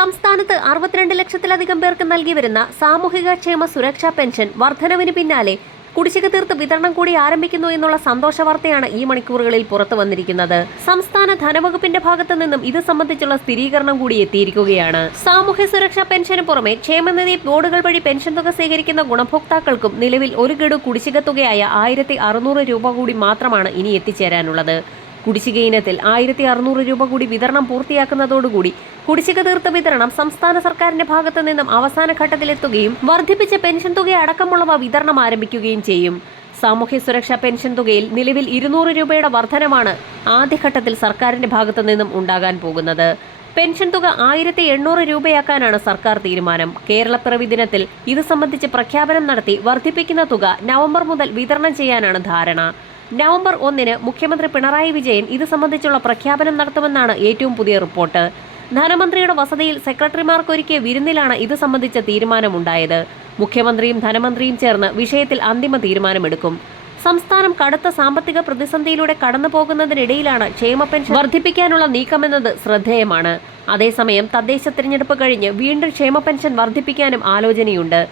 സംസ്ഥാനത്ത് 62 ലക്ഷത്തിലധികം പേർക്ക് നൽകി വരുന്ന സാമൂഹിക ക്ഷേമ സുരക്ഷാ പെൻഷൻ വർധനവിന് പിന്നാലെ കുടിശ്ശിക തീർത്ത് വിതരണം കൂടി ആരംഭിക്കുന്നു എന്നുള്ള സന്തോഷ വാർത്തയാണ് ഈ മണിക്കൂറുകളിൽ പുറത്തു വന്നിരിക്കുന്നത്. സംസ്ഥാന ധനവകുപ്പിന്റെ ഭാഗത്തു നിന്നും ഇത് സംബന്ധിച്ചുള്ള സ്ഥിരീകരണം കൂടി എത്തിയിരിക്കുകയാണ്. സാമൂഹ്യ സുരക്ഷാ പെൻഷന് പുറമെ ക്ഷേമനിധി ബോർഡുകൾ വഴി പെൻഷൻ തുക സ്വീകരിക്കുന്ന ഗുണഭോക്താക്കൾക്കും നിലവിൽ ഒരു ഗഡു കുടിശ്ശിക തുകയായ 1600 രൂപ കൂടി മാത്രമാണ് ഇനി എത്തിച്ചേരാനുള്ളത്. കുടിശ്ശിക ഇനത്തിൽ 1600 രൂപ കൂടി വിതരണം പൂർത്തിയാക്കുന്നതോടുകൂടി കുടിശ്ശിക തീർത്ത വിതരണം സംസ്ഥാന സർക്കാരിന്റെ ഭാഗത്തു നിന്നും അവസാന ഘട്ടത്തിലെത്തുകയും വർദ്ധിപ്പിച്ച പെൻഷൻ തുക അടക്കമുള്ളവ വിതരണം ആരംഭിക്കുകയും ചെയ്യും. സാമൂഹ്യ സുരക്ഷാ പെൻഷൻ തുകയിൽ നിലവിൽ 200 രൂപയുടെ വർധനമാണ് ആദ്യഘട്ടത്തിൽ സർക്കാരിന്റെ ഭാഗത്തു നിന്നും ഉണ്ടാകാൻ പോകുന്നത്. പെൻഷൻ തുക 1800 രൂപയാക്കാനാണ് സർക്കാർ തീരുമാനം. കേരളപ്പിറവി ദിനത്തിൽ ഇത് സംബന്ധിച്ച് പ്രഖ്യാപനം നടത്തി വർദ്ധിപ്പിക്കുന്ന തുക നവംബർ മുതൽ വിതരണം ചെയ്യാനാണ് ധാരണ. നവംബർ 1-ന് മുഖ്യമന്ത്രി പിണറായി വിജയൻ ഇത് സംബന്ധിച്ചുള്ള പ്രഖ്യാപനം നടത്തുമെന്നാണ് ഏറ്റവും പുതിയ റിപ്പോർട്ട്. ധനമന്ത്രിയുടെ വസതിയിൽ സെക്രട്ടറിമാർക്കൊരുക്കിയ വിരുന്നിലാണ് ഇത് സംബന്ധിച്ച തീരുമാനമുണ്ടായത്. മുഖ്യമന്ത്രിയും ധനമന്ത്രിയും ചേർന്ന് വിഷയത്തിൽ അന്തിമ തീരുമാനമെടുക്കും. സംസ്ഥാനം കടുത്ത സാമ്പത്തിക പ്രതിസന്ധിയിലൂടെ കടന്നു പോകുന്നതിനിടയിലാണ് ക്ഷേമ പെൻഷൻ വർദ്ധിപ്പിക്കാനുള്ള നീക്കമെന്നത് ശ്രദ്ധേയമാണ്. അതേസമയം തദ്ദേശ തിരഞ്ഞെടുപ്പ് കഴിഞ്ഞ് വീണ്ടും ക്ഷേമ പെൻഷൻ വർദ്ധിപ്പിക്കാനും ആലോചനയുണ്ട്.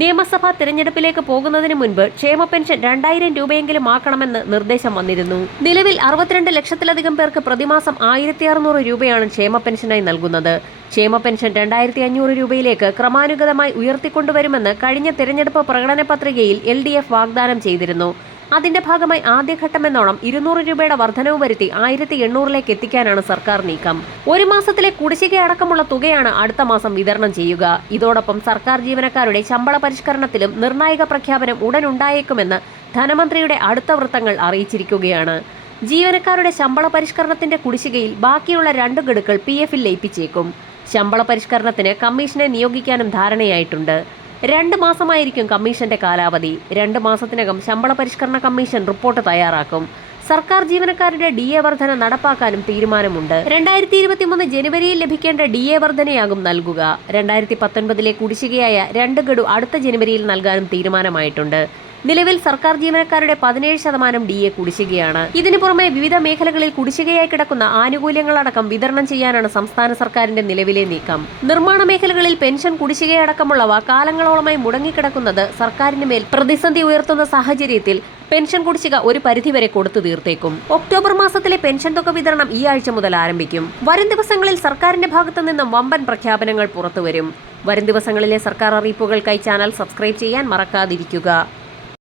നിയമസഭാ തിരഞ്ഞെടുപ്പിലേക്ക് പോകുന്നതിന് മുൻപ് ക്ഷേമ പെൻഷൻ 2000 രൂപയെങ്കിലും ആക്കണമെന്ന് നിർദ്ദേശം വന്നിരുന്നു. നിലവിൽ 62 ലക്ഷത്തിലധികം പേർക്ക് പ്രതിമാസം 1600 രൂപയാണ് ക്ഷേമ പെൻഷനായി നൽകുന്നത്. ക്ഷേമ പെൻഷൻ 2500 രൂപയിലേക്ക് ക്രമാനുഗതമായി ഉയർത്തിക്കൊണ്ടുവരുമെന്ന് കഴിഞ്ഞ തിരഞ്ഞെടുപ്പ് പ്രകടന പത്രികയിൽ LDF വാഗ്ദാനം ചെയ്തിരുന്നു. അതിന്റെ ഭാഗമായി ആദ്യഘട്ടമെന്നോണം 200 രൂപയുടെ വർധനവ് വരുത്തി 1800 എത്തിക്കാനാണ് സർക്കാർ നീക്കം. ഒരു മാസത്തിലെ കുടിശ്ശിക അടക്കമുള്ള തുകയാണ് അടുത്ത മാസം വിതരണം ചെയ്യുക. ഇതോടൊപ്പം സർക്കാർ ജീവനക്കാരുടെ ശമ്പള പരിഷ്കരണത്തിലും നിർണായക പ്രഖ്യാപനം ഉടൻ ഉണ്ടായേക്കുമെന്ന് ധനമന്ത്രിയുടെ അടുത്ത വൃത്തങ്ങൾ അറിയിച്ചിരിക്കുകയാണ്. ജീവനക്കാരുടെ ശമ്പള പരിഷ്കരണത്തിന്റെ കുടിശ്ശികയിൽ ബാക്കിയുള്ള 2 ഗഡുക്കൾ PF-ൽ ലയിപ്പിച്ചേക്കും. ശമ്പള പരിഷ്കരണത്തിന് കമ്മീഷനെ നിയോഗിക്കാനും ധാരണയായിട്ടുണ്ട്. 2 മാസമായിരിക്കും കമ്മീഷന്റെ കാലാവധി. 2 മാസത്തിനകം ശമ്പള പരിഷ്കരണ കമ്മീഷൻ റിപ്പോർട്ട് തയ്യാറാക്കും. സർക്കാർ ജീവനക്കാരുടെ DA വർധന നടപ്പാക്കാനും തീരുമാനമുണ്ട്. 2023 ജനുവരിയിൽ ലഭിക്കേണ്ട DA വർധനയാകും നൽകുക. 2019 കുടിശ്ശികയായ 2 ഗഡു അടുത്ത ജനുവരിയിൽ നൽകാനും തീരുമാനമായിട്ടുണ്ട്. നിലവിൽ സർക്കാർ ജീവനക്കാരുടെ 17% DA കുടിശ്ശികയാണ്. ഇതിനു പുറമെ വിവിധ മേഖലകളിൽ കുടിശ്ശികയായി കിടക്കുന്ന ആനുകൂല്യങ്ങളടക്കം വിതരണം ചെയ്യാനാണ് സംസ്ഥാന സർക്കാരിന്റെ നിലവിലെ നീക്കം. നിർമ്മാണ മേഖലകളിൽ പെൻഷൻ കുടിശ്ശികയടക്കമുള്ളവ കാലങ്ങളോളമായി മുടങ്ങിക്കിടക്കുന്നത് സർക്കാരിന് മേൽ പ്രതിസന്ധി ഉയർത്തുന്ന സാഹചര്യത്തിൽ പെൻഷൻ കുടിശ്ശിക ഒരു പരിധിവരെ കൊടുത്തു തീർത്തേക്കും. ഒക്ടോബർ മാസത്തിലെ പെൻഷൻ തുക വിതരണം ഈ ആഴ്ച മുതൽ ആരംഭിക്കും. വരും ദിവസങ്ങളിൽ സർക്കാരിന്റെ ഭാഗത്തു നിന്നും വമ്പൻ പ്രഖ്യാപനങ്ങൾ പുറത്തുവരും. വരും ദിവസങ്ങളിലെ സർക്കാർ അറിയിപ്പുകൾക്കായി ചാനൽ സബ്സ്ക്രൈബ് ചെയ്യാൻ മറക്കാതിരിക്കുക.